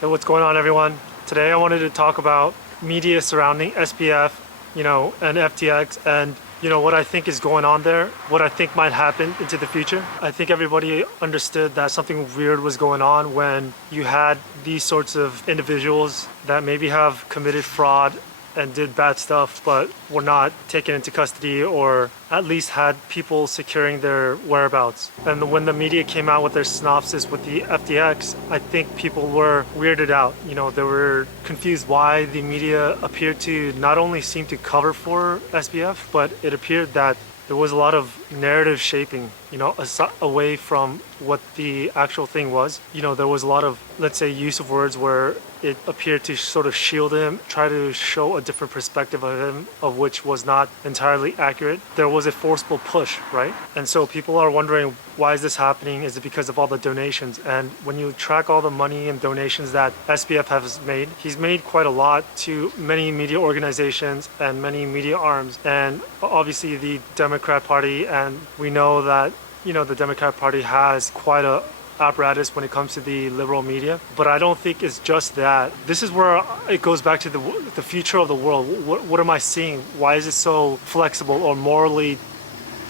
Hey, what's going on, everyone? Today I wanted to talk about media surrounding SBF, and FTX, and what I think is going on there, what I think might happen into the future. I think everybody understood that something weird was going on when you had these sorts of individuals that maybe have committed fraud and did bad stuff, but were not taken into custody or at least had people securing their whereabouts. And when the media came out with their synopsis with the FTX, I think people were weirded out. They were confused why the media appeared to not only seem to cover for SBF, but it appeared that there was a lot of narrative shaping, away from what the actual thing was. There was a lot of, let's say, use of words where it appeared to sort of shield him, try to show a different perspective of him, of which was not entirely accurate. There was a forceful push, right? And so people are wondering, why is this happening? Is it because of all the donations? And when you track all the money and donations that SBF has made, he's made quite a lot to many media organizations and many media arms. And obviously the Democrat Party, and we know that, the Democrat Party has quite a apparatus when it comes to the liberal media, but I don't think it's just that. This is where it goes back to the future of the world. What am I seeing? Why is it so flexible or morally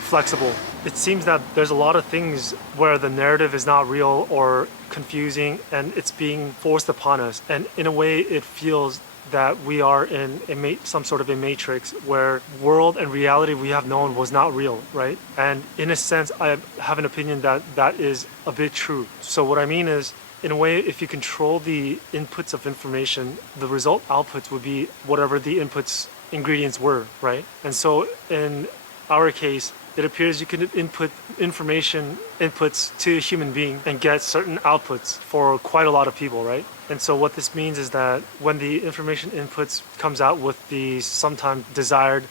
flexible? It seems that there's a lot of things where the narrative is not real or confusing, and it's being forced upon us. And in a way, it feels that we are in some sort of a matrix where world and reality we have known was not real, right? And in a sense, I have an opinion that that is a bit true. So what I mean is, in a way, if you control the inputs of information, the result outputs would be whatever the ingredients were, right? And so in our case, it appears you can input information inputs to a human being and get certain outputs for quite a lot of people, right? And so what this means is that when the information inputs comes out with the sometimes desired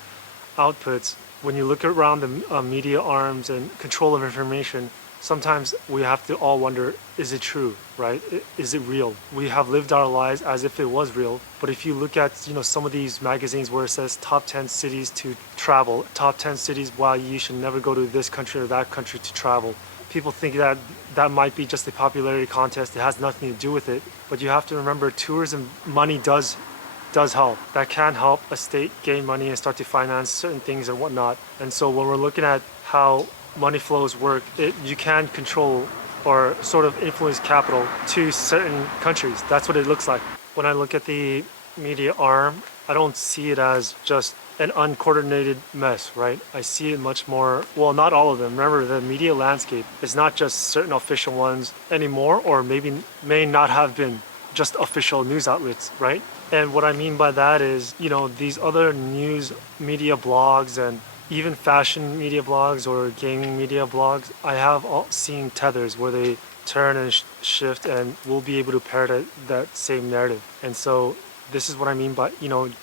outputs, when you look around the media arms and control of information, sometimes we have to all wonder, is it true, right? Is it real? We have lived our lives as if it was real. But if you look at, some of these magazines where it says top 10 cities to travel, top 10 cities why you should never go to this country or that country to travel, people think that that might be just a popularity contest. It has nothing to do with it. But you have to remember, tourism money does help. That can help a state gain money and start to finance certain things and whatnot. And so when we're looking at how money flows work, you can control or sort of influence capital to certain countries. That's what it looks like. When I look at the media arm, I don't see it as just an uncoordinated mess, right? I see it much more, well, not all of them. Remember, the media landscape is not just certain official ones anymore, or maybe may not have been just official news outlets, right? And what I mean by that is, these other news media blogs and even fashion media blogs or gaming media blogs, I have seen tethers where they turn and shift and we'll be able to parrot that same narrative. And so this is what I mean by,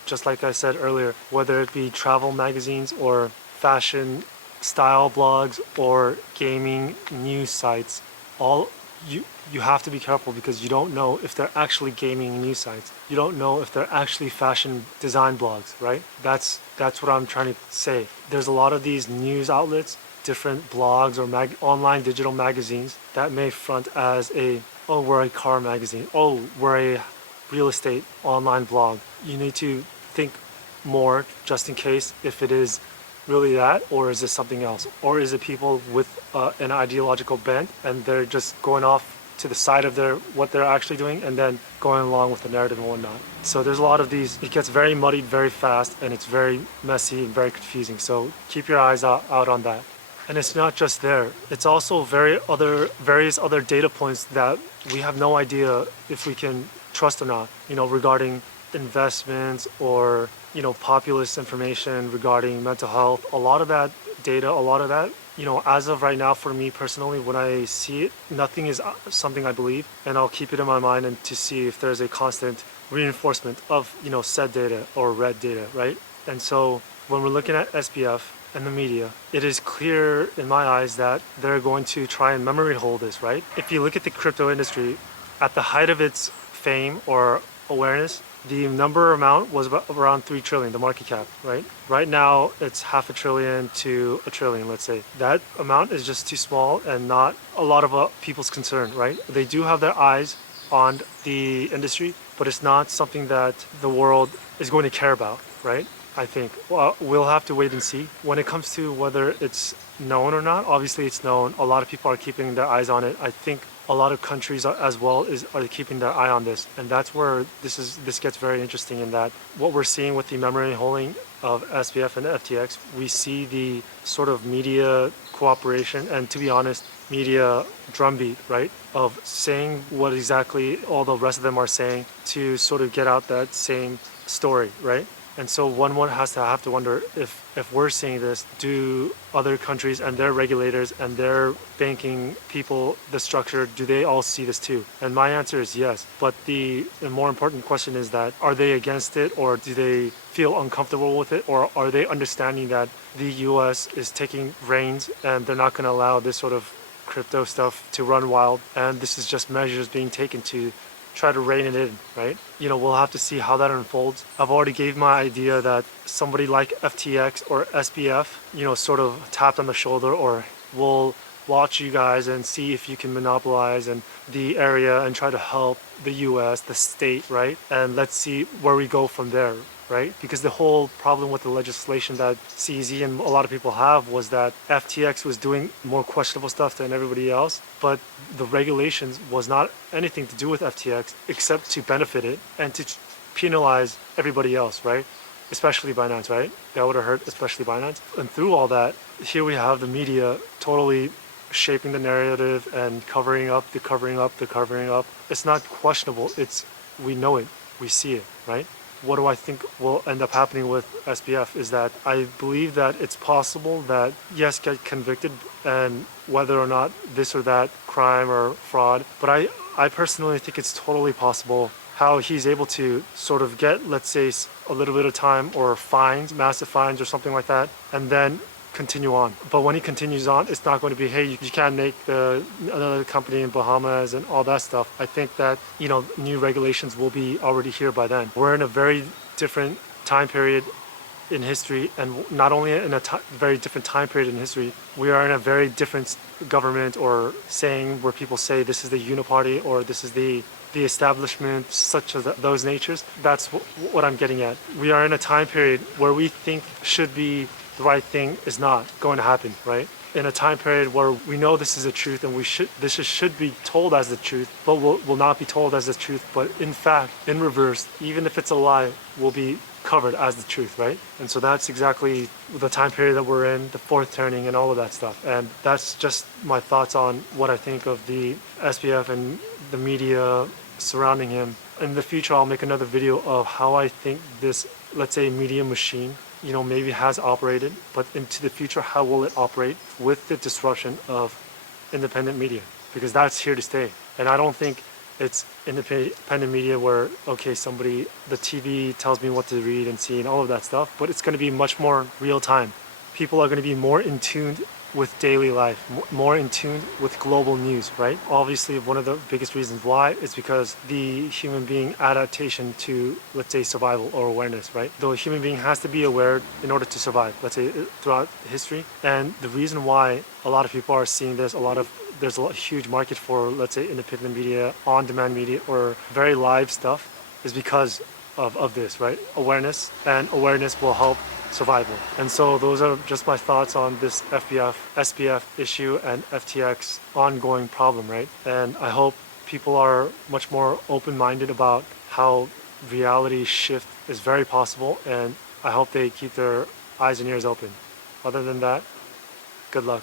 just like I said earlier, whether it be travel magazines or fashion style blogs or gaming news sites, all you have to be careful because you don't know if they're actually gaming news sites. You don't know if they're actually fashion design blogs, right? That's what I'm trying to say. There's a lot of these news outlets, different blogs or online digital magazines that may front as we're a car magazine. We're a real estate online blog. You need to think more just in case if it is really that, or is it something else? Or is it people with an ideological bent and they're just going off to the side of what they're actually doing and then going along with the narrative and whatnot. So there's a lot of these. It gets very muddied very fast and it's very messy and very confusing. So keep your eyes out on that. And it's not just there. It's also various other data points that we have no idea if we can trust or not, regarding investments or, populist information regarding mental health. A lot of that data, as of right now, for me personally, when I see it, nothing is something I believe, and I'll keep it in my mind and to see if there's a constant reinforcement of, said data or read data, right? And so when we're looking at SBF and the media, it is clear in my eyes that they're going to try and memory hold this, right? If you look at the crypto industry, at the height of its fame or awareness, the number amount was about around 3 trillion, the market cap, right? Right now, it's $500 billion to $1 trillion, let's say. That amount is just too small and not a lot of people's concern, right? They do have their eyes on the industry, but it's not something that the world is going to care about, right? I think we'll have to wait and see. When it comes to whether it's known or not, obviously it's known. A lot of people are keeping their eyes on it. I think a lot of countries as well are keeping their eye on this, and that's where this gets very interesting. In that, what we're seeing with the memory holding of SBF and FTX, we see the sort of media cooperation and, to be honest, media drumbeat, right, of saying what exactly all the rest of them are saying to sort of get out that same story, right? And so one has to have to wonder if we're seeing this, do other countries and their regulators and their banking people, the structure, do they all see this too? And my answer is yes. But the more important question is that, are they against it, or do they feel uncomfortable with it, or are they understanding that the US is taking reins and they're not going to allow this sort of crypto stuff to run wild, and this is just measures being taken to try to rein it in, right? We'll have to see how that unfolds. I've already gave my idea that somebody like FTX or SBF, sort of tapped on the shoulder, or will watch you guys and see if you can monopolize and the area and try to help the US, the state, right? And let's see where we go from there, right? Because the whole problem with the legislation that CZ and a lot of people have was that FTX was doing more questionable stuff than everybody else, but the regulations was not anything to do with FTX except to benefit it and to penalize everybody else, right? Especially Binance, right? That would have hurt especially Binance. And through all that, here we have the media totally shaping the narrative and covering up the covering up the covering up. It's not questionable. We know it. We see it, right? What do I think will end up happening with SBF is that I believe that it's possible that, yes, get convicted, and whether or not this or that crime or fraud, but I personally think it's totally possible how he's able to sort of get, let's say, a little bit of time or fines, massive fines or something like that, and then continue on. But when he continues on, it's not going to be, hey, you can't make another company in Bahamas and all that stuff. I think that, new regulations will be already here by then. We're in a very different time period in history, and not only in a very different time period in history, we are in a very different government, or saying where people say this is the uniparty or this is the establishment, such as those natures. That's what I'm getting at. We are in a time period where we think should be the right thing is not going to happen, right? In a time period where we know this is the truth, and this should be told as the truth, but will not be told as the truth, but in fact, in reverse, even if it's a lie, will be covered as the truth, right? And so that's exactly the time period that we're in, the fourth turning and all of that stuff. And that's just my thoughts on what I think of the SBF and the media surrounding him. In the future, I'll make another video of how I think this, let's say, media machine maybe has operated, but into the future, how will it operate with the disruption of independent media? Because that's here to stay. And I don't think it's independent media where, okay, the TV tells me what to read and see and all of that stuff, but it's going to be much more real time. People are going to be more in tune with daily life, more in tune with global news, right? Obviously, one of the biggest reasons why is because the human being adaptation to, let's say, survival or awareness, right? The human being has to be aware in order to survive, let's say, throughout history. And the reason why a lot of people are seeing this, there's a huge market for, let's say, independent media, on-demand media, or very live stuff, is because of this, right? Awareness, and awareness will help survival. And so those are just my thoughts on this SBF issue and FTX ongoing problem, right? And I hope people are much more open-minded about how reality shift is very possible, and I hope they keep their eyes and ears open. Other than that, good luck.